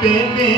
baby.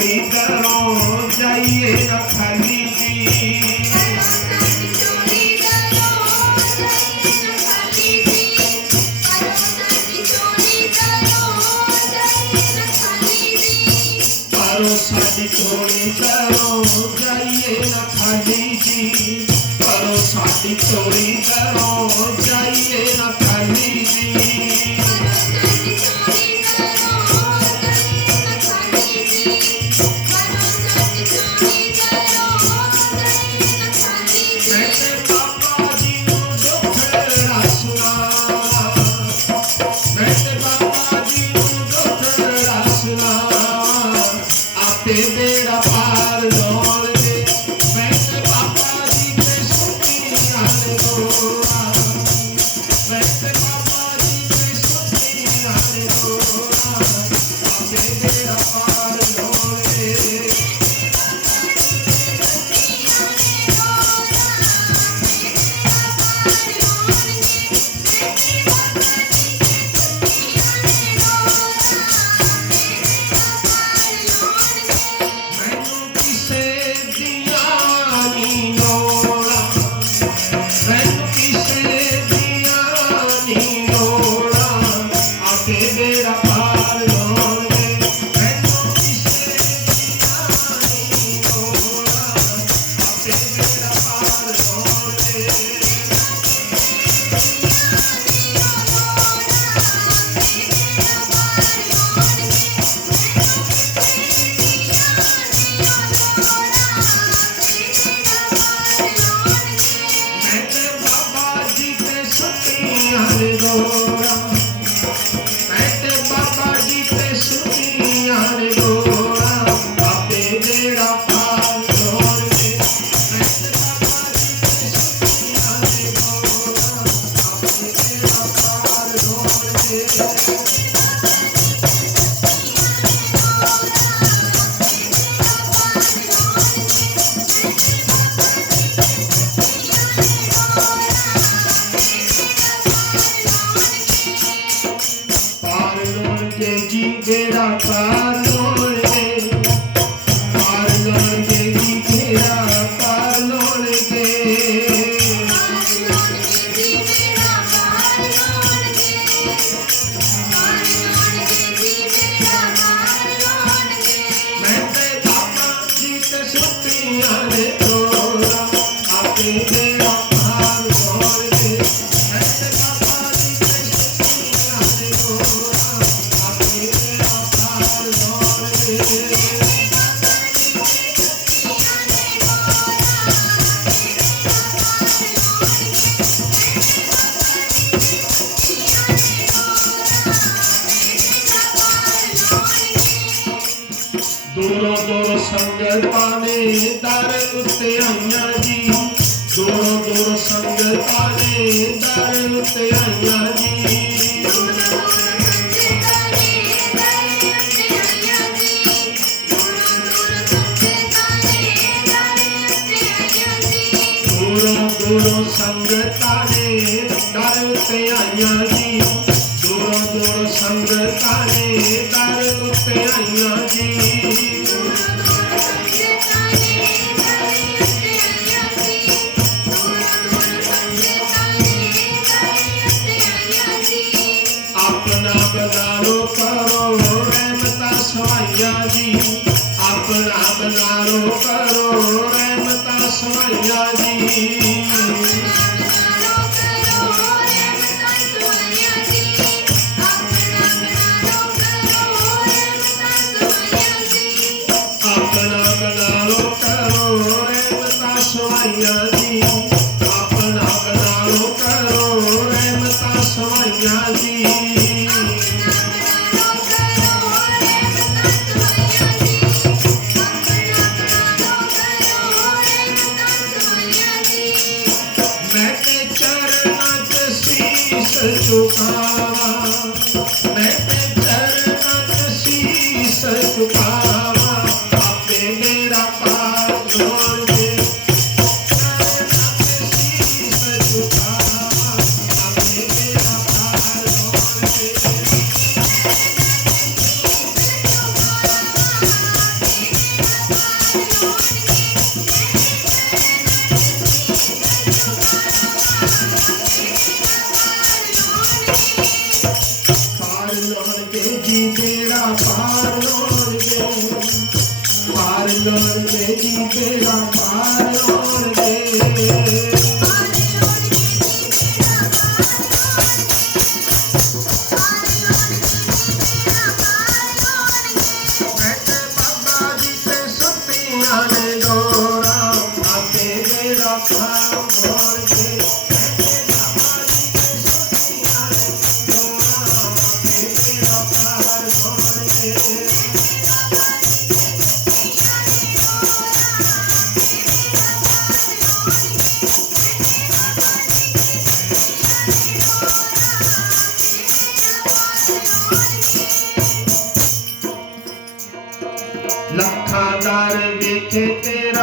চুড়িদারো যাইয়ে খালি চুড়িদারো যাইয়ে খালি পারো সাথী চুড়িদারো যাইয়ে খালি ਲਾਗੇ ਜੀ ਗੇੜਾ ਪਾਰ ਲੋੜੇ ਪਾਰ ਲਾਗੇ ਜੀ ਗੇੜਾ ਪਾਰ ਲੋੜੇ ਮੈਂ ਤੇ ਧਾਮਾਂ ਜੀ ਤੇ ਸੁੱਤੀਆਂ ਨੇ ਤੋੜਾ ਆਪੇ ਦੇ ਦੂਰੋਂ ਦੂਰ ਸੰਗਤਾਂ ਨੇ ਦਰ ਉੱਤੇ ਆਈਆਂ ਜੀ। ਦੂਰੋਂ ਦੂਰ ਸੰਗਤਾਂ ਨੇ ਦਰ ਉੱਤੇ ਆਈਆਂ ਜੀ। ਦੂਰੋਂ ਦੂਰੋਂ ਸੰਗਤਾਂ ਨੇ ਦਰ ਉੱਤੇ ਆਈਆਂ ਜੀ। ਦੂਰੋਂ ਦੂਰ ਸੰਗਤਾਂ ਨੇ ਦਰ ਉੱਤੇ ਆਈਆਂ करो रेमता समझा जी লড়বে দিতে রাখা